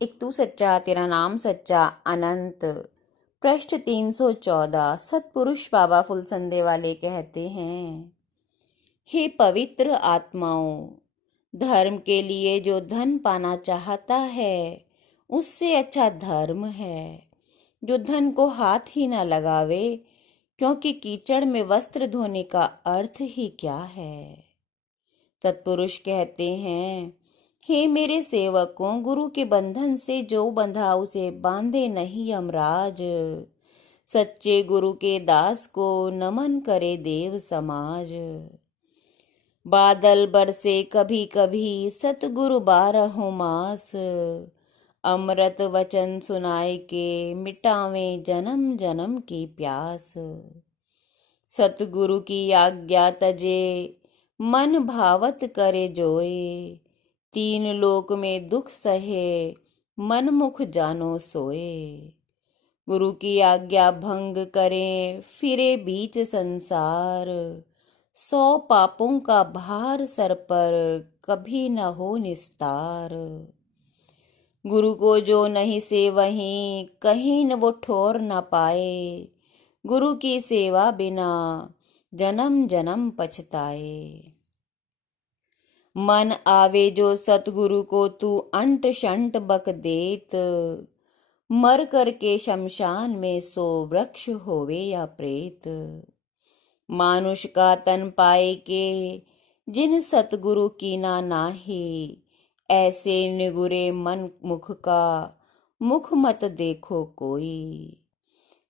एक तू सच्चा तेरा नाम सच्चा अनंत। पृष्ठ 314। सतपुरुष बाबा फुलसंदे वाले कहते हैं, हे पवित्र आत्माओं, धर्म के लिए जो धन पाना चाहता है उससे अच्छा धर्म है जो धन को हाथ ही न लगावे, क्योंकि कीचड़ में वस्त्र धोने का अर्थ ही क्या है। सतपुरुष कहते हैं, हे मेरे सेवकों, गुरु के बंधन से जो बंधा उसे बांधे नहीं यमराज। सच्चे गुरु के दास को नमन करे देव समाज। बादल बरसे कभी कभी सतगुरु 12 मास। अमृत वचन सुनाए के मिटावे जन्म जन्म की प्यास। सतगुरु की आज्ञा तजे मन भावत करे जोए। 3 लोक में दुख सहे मन मुख जानो सोए। गुरु की आज्ञा भंग करें फिरे बीच संसार। 100 पापों का भार सर पर कभी न हो निस्तार। गुरु को जो नहीं से वहीं कहीं न वो ठोर न पाए। गुरु की सेवा बिना जन्म जन्म पछताए। मन आवे जो सतगुरु को तू अंट शंट बक देत। मर करके शमशान में सो वृक्ष होवे या प्रेत। मानुष का तन पाए के जिन सतगुरु की ना नाही। ऐसे निगुरे मन मुख का मुख मत देखो कोई।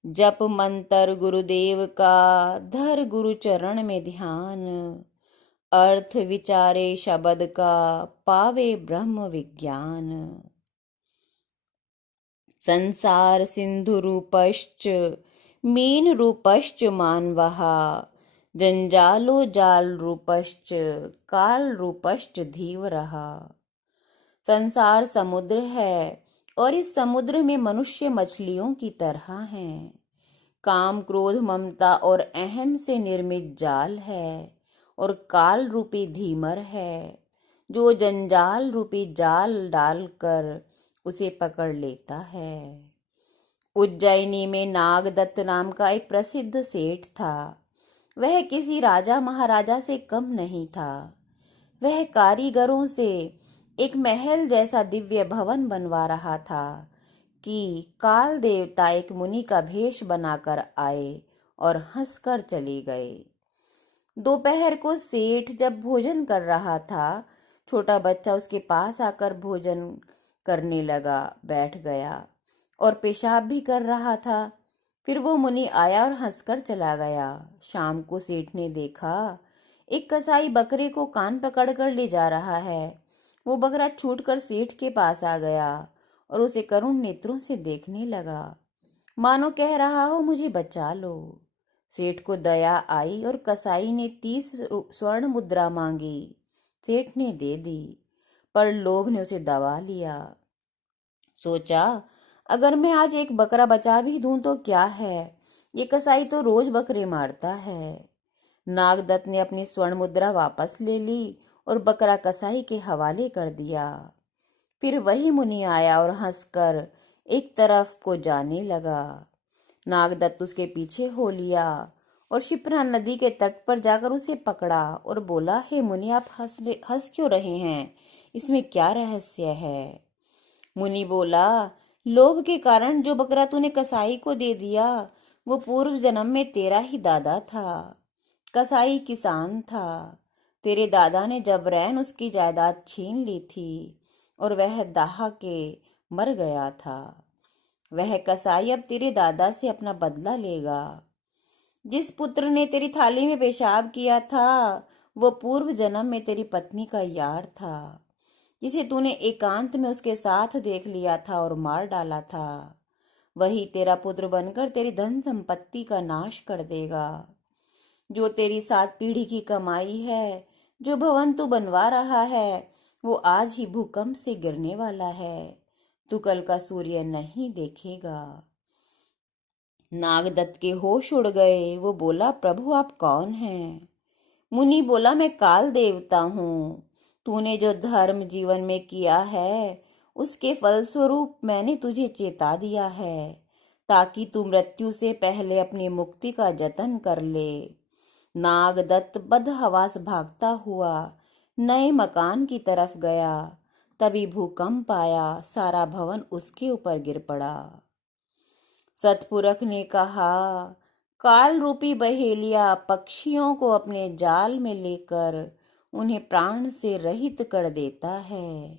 जप मंत्र गुरुदेव का धर गुरु चरण में ध्यान। अर्थ विचारे शब्द का पावे ब्रह्म विज्ञान। संसार सिंधु रूपश्च मीन रूपश्च मानवः। जंजालो जाल रूपश्च काल रूपश्च धीवरः। संसार समुद्र है और इस समुद्र में मनुष्य मछलियों की तरह हैं। काम क्रोध ममता और अहम से निर्मित जाल है और काल रूपी धीमर है जो जंजाल रूपी जाल डालकर उसे पकड़ लेता है। उज्जैनी में नागदत्त नाम का एक प्रसिद्ध सेठ था। वह किसी राजा महाराजा से कम नहीं था। वह कारीगरों से एक महल जैसा दिव्य भवन बनवा रहा था कि काल देवता एक मुनि का भेष बनाकर आए और हंसकर चले गए। दोपहर को सेठ जब भोजन कर रहा था, छोटा बच्चा उसके पास आकर भोजन करने लगा, बैठ गया और पेशाब भी कर रहा था। फिर वो मुनि आया और हंसकर चला गया। शाम को सेठ ने देखा एक कसाई बकरे को कान पकड़कर ले जा रहा है। वो बकरा छूटकर सेठ के पास आ गया और उसे करुण नेत्रों से देखने लगा, मानो कह रहा हो मुझे बचा लो। सेठ को दया आई और कसाई ने 30 स्वर्ण मुद्रा मांगी। सेठ ने दे दी, पर लोभ ने उसे दबा लिया। सोचा, अगर मैं आज एक बकरा बचा भी दूं तो क्या है, ये कसाई तो रोज बकरे मारता है। नागदत्त ने अपनी स्वर्ण मुद्रा वापस ले ली और बकरा कसाई के हवाले कर दिया। फिर वही मुनि आया और हंसकर एक तरफ को जाने लगा। नागदत्त उसके पीछे हो लिया और शिप्रा नदी के तट पर जाकर उसे पकड़ा और बोला, हे मुनि, आप हंस क्यों रहे हैं? इसमें क्या रहस्य है? मुनि बोला, लोभ के कारण जो बकरा तूने कसाई को दे दिया वो पूर्व जन्म में तेरा ही दादा था। कसाई किसान था। तेरे दादा ने जबरैन उसकी जायदाद छीन ली थी और वह दाह के मर गया था। वह कसाई अब तेरे दादा से अपना बदला लेगा। जिस पुत्र ने तेरी थाली में पेशाब किया था वो पूर्व जन्म में तेरी पत्नी का यार था, जिसे तूने एकांत में उसके साथ देख लिया था और मार डाला था। वही तेरा पुत्र बनकर तेरी धन संपत्ति का नाश कर देगा। जो तेरी 7 पीढ़ी की कमाई है, जो भवन तू बनवा रहा है, वो आज ही भूकंप से गिरने वाला है। तू कल का सूर्य नहीं देखेगा। नागदत्त के होश उड़ गए। वो बोला, प्रभु आप कौन हैं? मुनि बोला, मैं काल देवता हूँ। तूने जो धर्म जीवन में किया है उसके फलस्वरूप मैंने तुझे चेता दिया है, ताकि तू मृत्यु से पहले अपनी मुक्ति का जतन कर ले। नागदत्त बदहवास भागता हुआ नए मकान की तरफ गया। तभी भूकंप आया, सारा भवन उसके ऊपर गिर पड़ा। सतपुरख ने कहा, काल रूपी बहेलिया पक्षियों को अपने जाल में लेकर उन्हें प्राण से रहित कर देता है।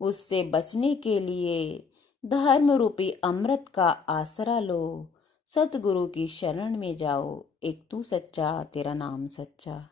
उससे बचने के लिए धर्म रूपी अमृत का आसरा लो। सतगुरु की शरण में जाओ। एक तू सच्चा, तेरा नाम सच्चा।